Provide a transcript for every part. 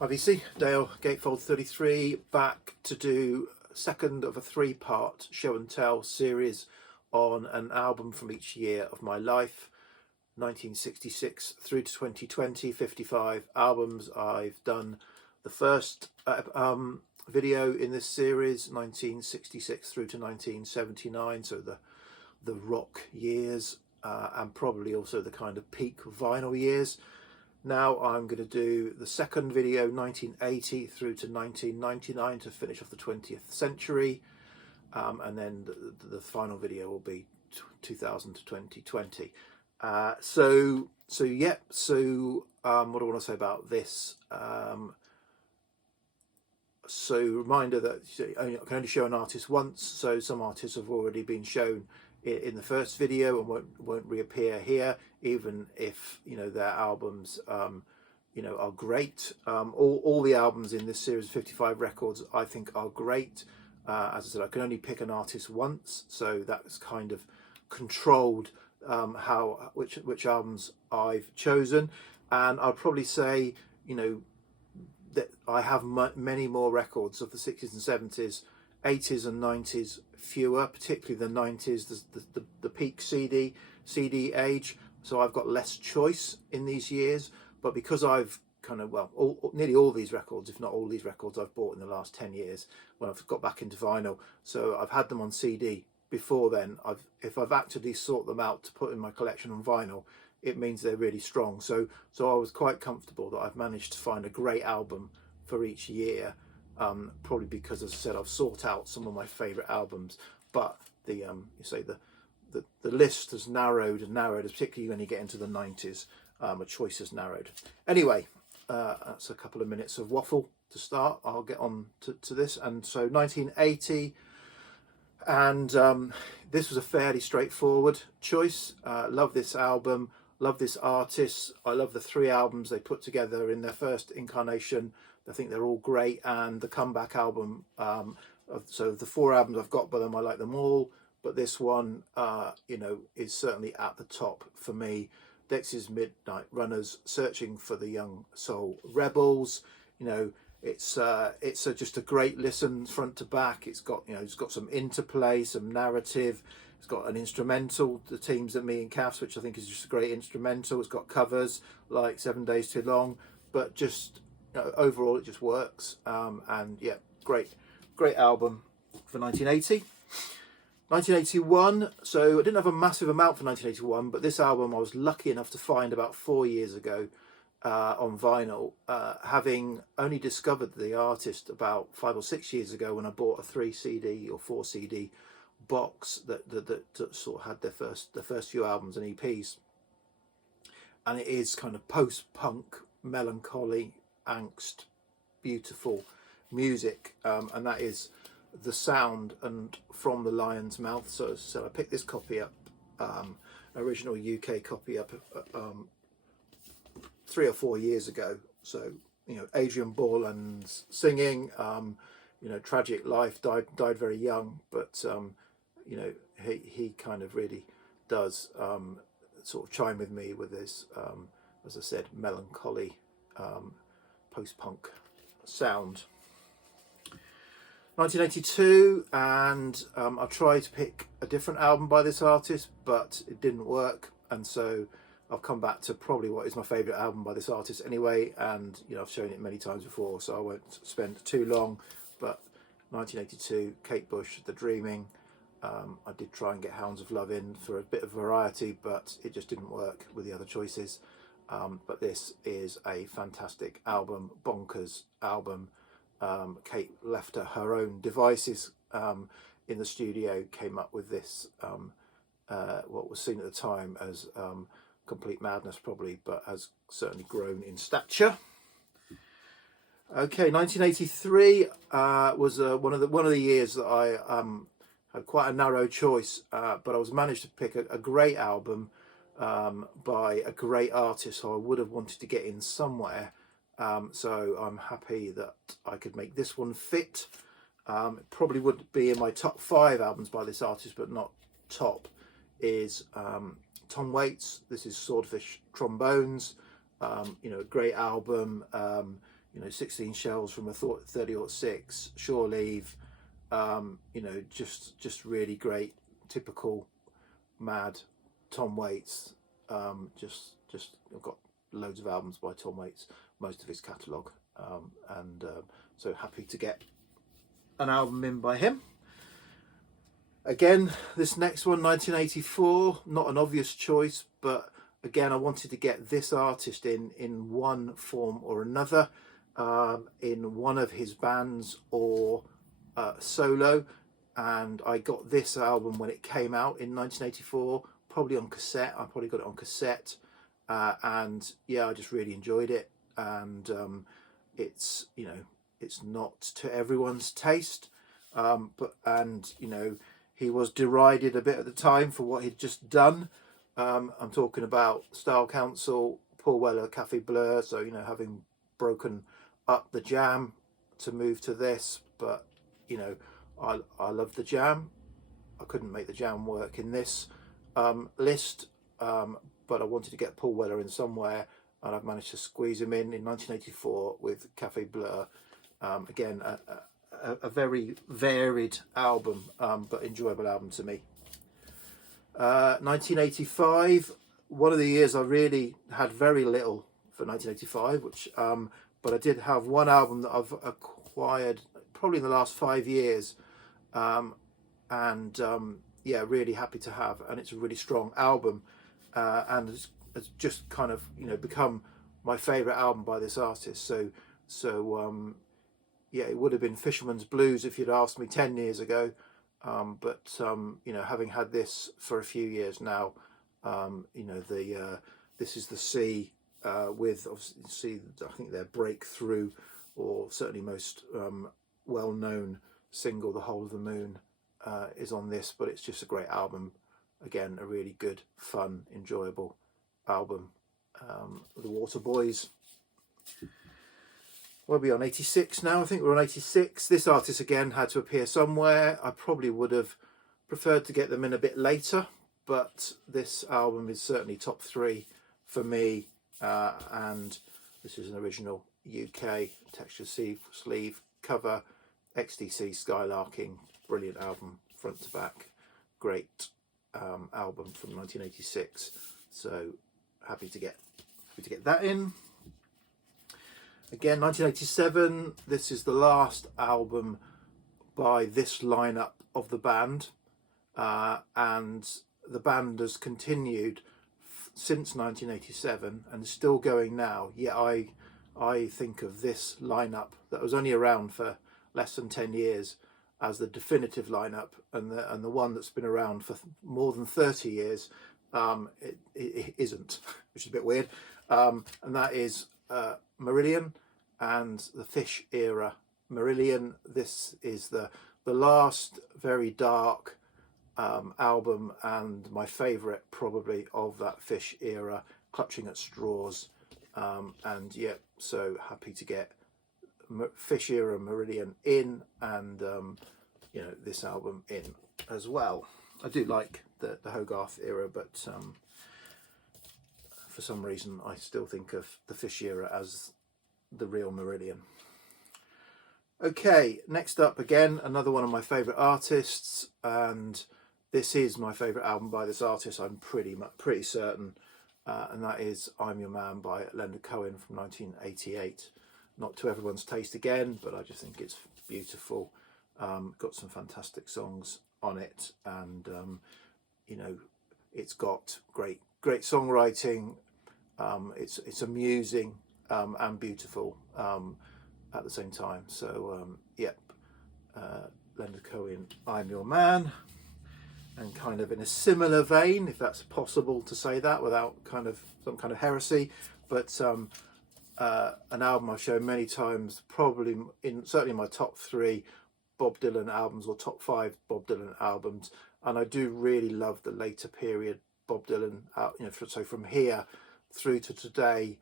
Hi VC, Dale, Gatefold 33, back to do second of a three-part show and tell series on an album from each year of my life, 1966 through to 2020, 55 albums. I've done the first video in this series, 1966 through to 1979, so the rock years, and probably also the kind of peak vinyl years. Now I'm going to do the second video, 1980 through to 1999, to finish off the 20th century, and then the final video will be 2000 to 2020. So what do I want to say about this? So reminder that I can only show an artist once, so some artists have already been shown in the first video and won't reappear here, even if their albums are great. All the albums in this series of 55 records I think are great. As I said, I can only pick an artist once, so that's kind of controlled which albums I've chosen. And I'd probably say that I have many more records of the 60s and 70s, 80s and 90s, fewer, particularly the 90s, the peak CD age. So I've got less choice in these years, but because I've kind of, nearly all these records, if not all these records, I've bought in the last 10 years when I've got back into vinyl. So I've had them on CD before then. If I've actually sought them out to put in my collection on vinyl, it means they're really strong. So I was quite comfortable that I've managed to find a great album for each year. Probably because, as I said, I've sought out some of my favourite albums, but the list has narrowed, particularly when you get into the 90s. A choice has narrowed. Anyway, that's a couple of minutes of waffle to start. I'll get on to this. And so 1980, and this was a fairly straightforward choice. Love this album, love this artist. I love the three albums they put together in their first incarnation. I think they're all great, and the comeback album, so the four albums I've got by them, I like them all, but this one is certainly at the top for me. Dexys Midnight Runners, Searching for the Young Soul Rebels. It's just a great listen front to back. It's got some interplay, some narrative. It's got an instrumental, The Teams That Me and Calfs, which I think is just a great instrumental. It's got covers like 7 Days Too Long, but just overall it just works. And yeah, great album for 1980. 1981, so I didn't have a massive amount for 1981, but this album I was lucky enough to find about 4 years ago on vinyl, having only discovered the artist about 5 or 6 years ago when I bought a 3 CD or 4 CD box that sort of had their first few albums and EPs. And it is kind of post-punk, melancholy, angst, beautiful music, and that is The Sound and From the Lion's Mouth. So I picked this copy up, original UK copy up 3 or 4 years ago. So Adrian Boalman's singing, tragic life, died very young, but he kind of really does sort of chime with me with his as I said, melancholy post-punk sound. 1982, and I tried to pick a different album by this artist, but it didn't work, and so I've come back to probably what is my favourite album by this artist anyway, and I've shown it many times before, so I won't spend too long. But 1982, Kate Bush, The Dreaming. I did try and get Hounds of Love in for a bit of variety, but it just didn't work with the other choices. But this is a fantastic album, bonkers album. Kate left her own devices in the studio, came up with this, what was seen at the time as complete madness probably, but has certainly grown in stature. Okay, 1983 was one of the years that I had quite a narrow choice, but I was managed to pick a great album by a great artist who I would have wanted to get in somewhere. So I'm happy that I could make this one fit. It probably would be in my top 5 albums by this artist, but not top, is Tom Waits. This is Swordfish Trombones. A great album. you know, 16 shells from a 30-06, shore leave, you know, just really great, typical mad Tom Waits. Just I've got loads of albums by Tom Waits, most of his catalogue, so happy to get an album in by him. Again, this next one, 1984, not an obvious choice, but again, I wanted to get this artist in one form or another, in one of his bands or solo, and I got this album when it came out in 1984, probably on cassette. I probably got it on cassette, and yeah, I just really enjoyed it. And it's, you know, it's not to everyone's taste, and you know, he was derided a bit at the time for what he'd just done. I'm talking about Style Council, Paul Weller, Cafe Blur. So, you know, having broken up the Jam to move to this, but you know, I love the Jam. I couldn't make the Jam work in this list, but I wanted to get Paul Weller in somewhere, and I've managed to squeeze him in 1984 with Cafe Blur. Again, a very varied album, but enjoyable album to me. 1985, one of the years I really had very little for 1985, which but I did have one album that I've acquired probably in the last 5 years, yeah, really happy to have, and it's a really strong album, and it's just kind of, you know, become my favourite album by this artist. So yeah, it would have been Fisherman's Blues if you'd asked me 10 years ago, but you know, having had this for a few years now, you know, This Is the Sea, with obviously I think their breakthrough, or certainly most well-known single, The Whole of the Moon, is on this, but it's just a great album. Again, a really good, fun, enjoyable album. The Waterboys. Where are we on? 86 now? I think we're on 86. This artist again had to appear somewhere. I probably would have preferred to get them in a bit later, but this album is certainly top 3 for me, and this is an original UK texture sleeve cover, XTC Skylarking, brilliant album front to back, great album from 1986. So happy to get that in. Again, 1987, this is the last album by this lineup of the band, and the band has continued since 1987 and is still going now. Yet I think of this lineup that was only around for less than 10 years as the definitive lineup, and the one that's been around for more than 30 years. It isn't, which is a bit weird, and that is Marillion and the Fish era. Marillion, this is the last very dark album, and my favourite probably of that Fish era, Clutching at Straws, and yeah, so happy to get Fish era Marillion in, and you know, this album in as well. I do like the Hogarth era, but for some reason I still think of the Fish era as the real Marillion. Okay, next up, again, another one of my favourite artists, and this is my favourite album by this artist, I'm pretty certain, and that is I'm Your Man by Leonard Cohen from 1988. Not to everyone's taste again, but I just think it's beautiful. Got some fantastic songs on it, and you know, it's got great songwriting. It's amusing and beautiful at the same time. So yep, Leonard Cohen, I'm Your Man. And kind of in a similar vein, if that's possible to say that without kind of some kind of heresy, but an album I've shown many times, probably certainly my top 3 Bob Dylan albums, or top 5 Bob Dylan albums, and I do really love the later period Bob Dylan. You know, so from here through to today,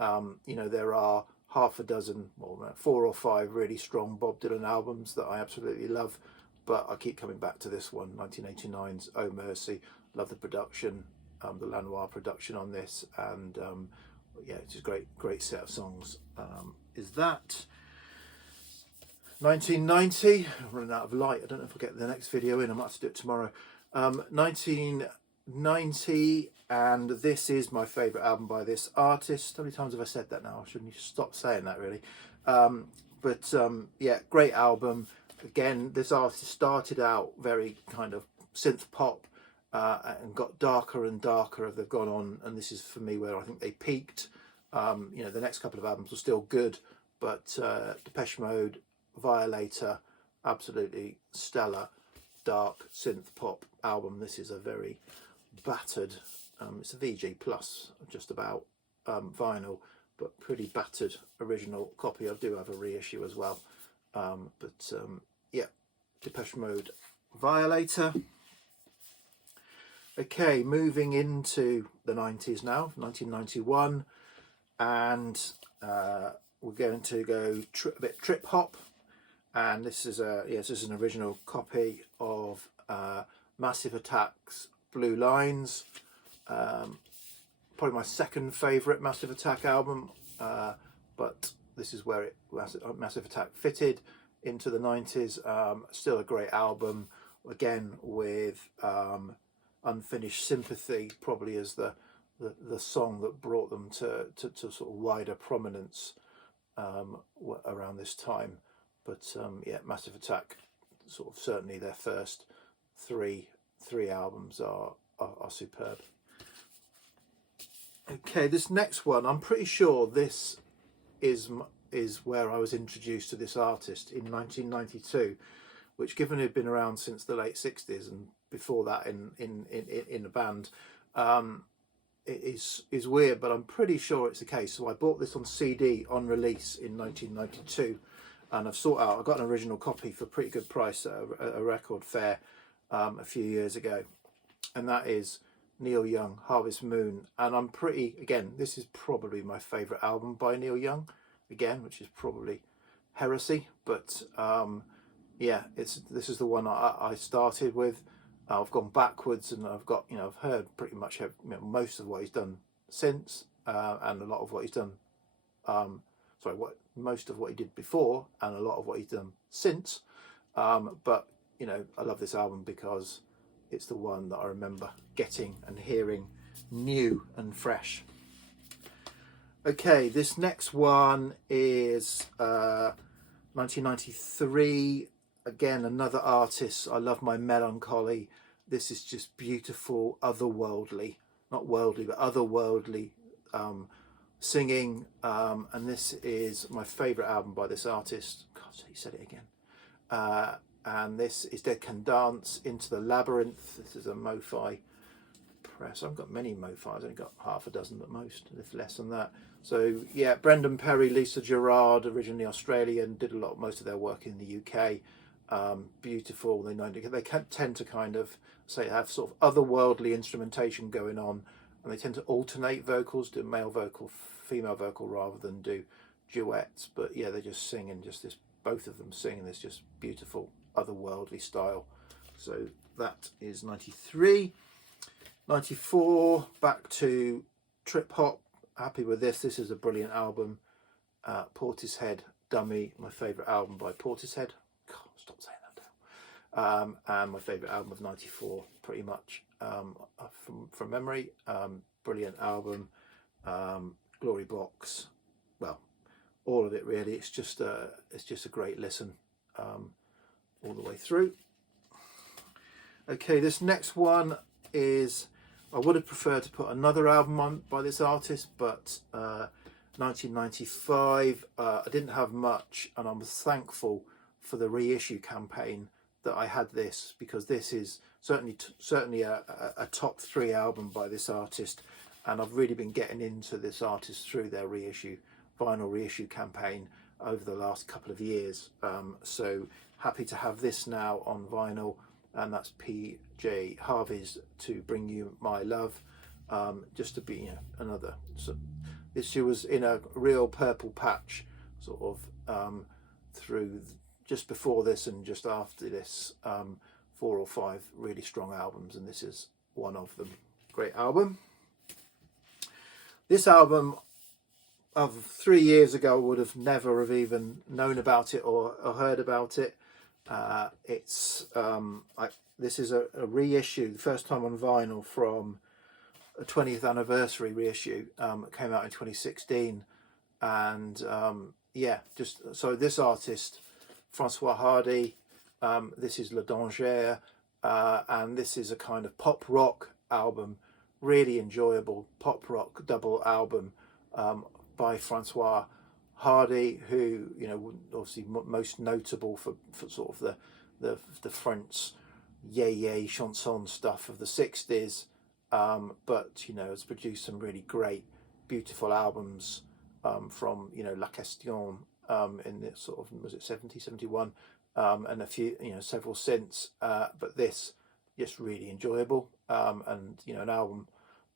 you know, there are half a dozen, or 4 or 5 really strong Bob Dylan albums that I absolutely love. But I keep coming back to this one, 1989's Oh Mercy. Love the production, the Lanois production on this, and yeah, it's a great set of songs. is that. 1990, I'm running out of light. I don't know if I'll get the next video in. I might have to do it tomorrow. 1990, and this is my favourite album by this artist. How many times have I said that now? I shouldn't stop saying that, really. Yeah, great album. Again, this artist started out very kind of synth pop and got darker and darker as they've gone on, and this is for me where I think they peaked. You know, the next couple of albums were still good, but Depeche Mode, Violator, absolutely stellar dark synth pop album. This is a very battered, it's a VG plus just about vinyl, but pretty battered original copy. I do have a reissue as well, yeah, Depeche Mode, Violator. Okay, moving into the 90s now, 1991, and we're going to go a bit trip hop, and this is this is an original copy of Massive Attack's Blue Lines, probably my second favourite Massive Attack album, but this is where Massive Attack fitted into the 90s. Still a great album, again with Unfinished Sympathy probably as the song that brought them to sort of wider prominence around this time. But yeah, Massive Attack, sort of certainly their first three albums are superb. Okay, this next one, I'm pretty sure this is where I was introduced to this artist in 1992, which, given he'd been around since the late 60s and before that in a band, it is weird, but I'm pretty sure it's the case. So I bought this on CD on release in 1992, and I've I got an original copy for a pretty good price at a record fair a few years ago, and that is Neil Young, Harvest Moon. And I'm again, this is probably my favourite album by Neil Young, again, which is probably heresy, but yeah, this is the one I started with. I've gone backwards, and I've got, I've heard pretty much most of what he's done since, and a lot of what he's done, most of what he did before, and a lot of what he's done since. But I love this album because it's the one that I remember getting and hearing new and fresh. Okay, this next one is 1993. Again, another artist. I love My Melancholy. This is just beautiful, otherworldly, not worldly, but otherworldly singing. And this is my favourite album by this artist. God, he said it again. And this is Dead Can Dance, Into the Labyrinth. This is a Mo-Fi press. I've got many Mo-Fis. I've only got half a dozen at most, if less than that. So yeah, Brendan Perry, Lisa Gerrard, originally Australian, did most of their work in the UK. Beautiful. They tend to kind of have sort of otherworldly instrumentation going on, and they tend to alternate vocals, do male vocal, female vocal, rather than do duets. But yeah, they just sing in just this, both of them sing in this just beautiful otherworldly style. So that is 93. 94, back to trip hop. Happy with this. This is a brilliant album. Portishead, Dummy, my favourite album by Portishead. God, stop saying that now. And my favourite album of 94, pretty much, from memory. Brilliant album. Glory Box. Well, all of it really. It's just a great listen, all the way through. Okay, this next one is, I would have preferred to put another album on by this artist, but 1995, I didn't have much, and I was thankful for the reissue campaign that I had this, because this is certainly a top 3 album by this artist, and I've really been getting into this artist through their vinyl reissue campaign over the last couple of years. So happy to have this now on vinyl, and that's PJ Harvey's To Bring You My Love. Just to be another, she was in a real purple patch sort of through just before this and just after this, 4 or 5 really strong albums, and this is one of them. Great album. This album of 3 years ago, I would have never have even known about it or heard about it. This is a reissue, the first time on vinyl from a 20th anniversary reissue. It came out in 2016, and yeah, just so this artist, Francois Hardy, this is Le Danger, and this is a kind of pop rock album, really enjoyable pop rock double album by Francois Hardy, who, you know, obviously most notable for sort of the French yay chanson stuff of the 60s, but, you know, has produced some really great, beautiful albums from, you know, La Question in the sort of, was it 70, 71, and a few, you know, several since, but this just really enjoyable, and, you know, an album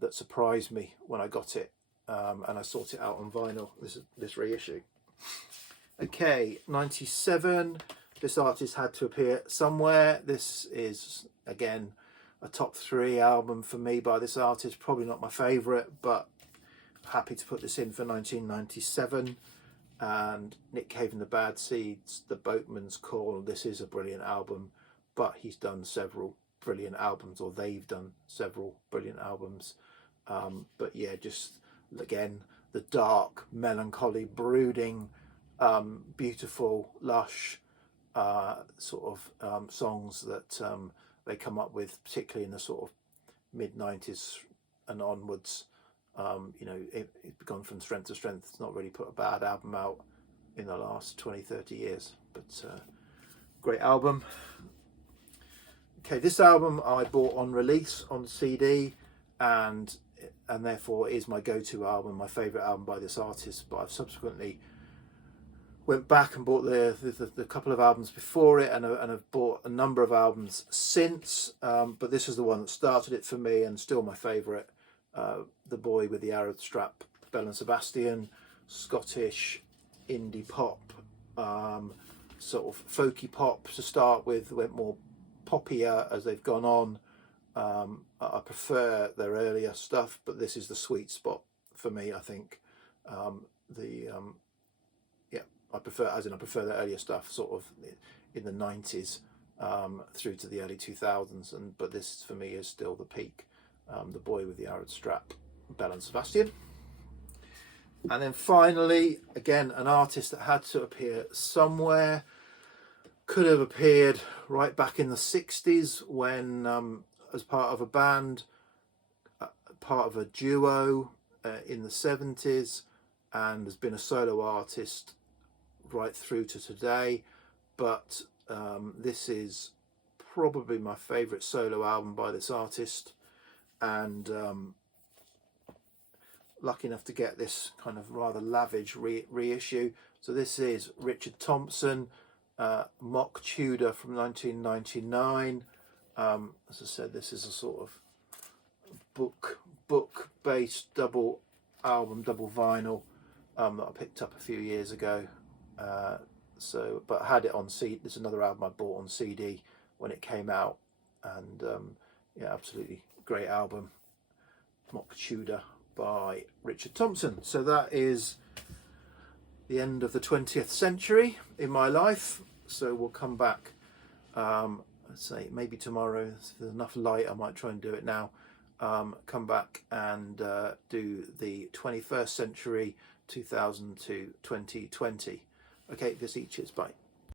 that surprised me when I got it, and I sought it out on vinyl, this reissue. Okay, 97. This artist had to appear somewhere. This is, again, a top 3 album for me by this artist. Probably not my favourite, but happy to put this in for 1997. And Nick Cave and the Bad Seeds, The Boatman's Call. This is a brilliant album, but he's done several brilliant albums, or they've done several brilliant albums. But yeah, just, again, the dark, melancholy, brooding, beautiful, lush sort of songs that they come up with, particularly in the sort of mid-90s and onwards. You know, it's gone from strength to strength. It's not really put a bad album out in the last 20-30 years, but great album. Okay, this album I bought on release on CD, and therefore is my go-to album, my favourite album by this artist. But I've subsequently went back and bought the couple of albums before it, and I've bought a number of albums since, but this is the one that started it for me and still my favourite. The Boy with the Arrow Strap, Belle and Sebastian, Scottish indie pop, sort of folky pop to start with, went more poppier as they've gone on. I prefer their earlier stuff, but this is the sweet spot for me, I think. Yeah, I prefer their earlier stuff, sort of in the 90s through to the early 2000s, but this for me is still the peak. The Boy with the Arrow Strap, Belle and Sebastian. And then finally, again, an artist that had to appear somewhere, could have appeared right back in the 60s when, as part of a band, part of a duo in the 70s, and has been a solo artist right through to today. But this is probably my favourite solo album by this artist, and lucky enough to get this kind of rather lavish reissue. So this is Richard Thompson, Mock Tudor from 1999. As I said, this is a sort of book based double album, double vinyl that I picked up a few years ago. But I had it on CD. There's another album I bought on CD when it came out, and yeah, absolutely great album, Mock Tudor by Richard Thompson. So that is the end of the 20th century in my life. So we'll come back, let's say maybe tomorrow, if there's enough light I might try and do it now. Come back and do the 21st century, 2000 to 2020. Okay, this each is bye.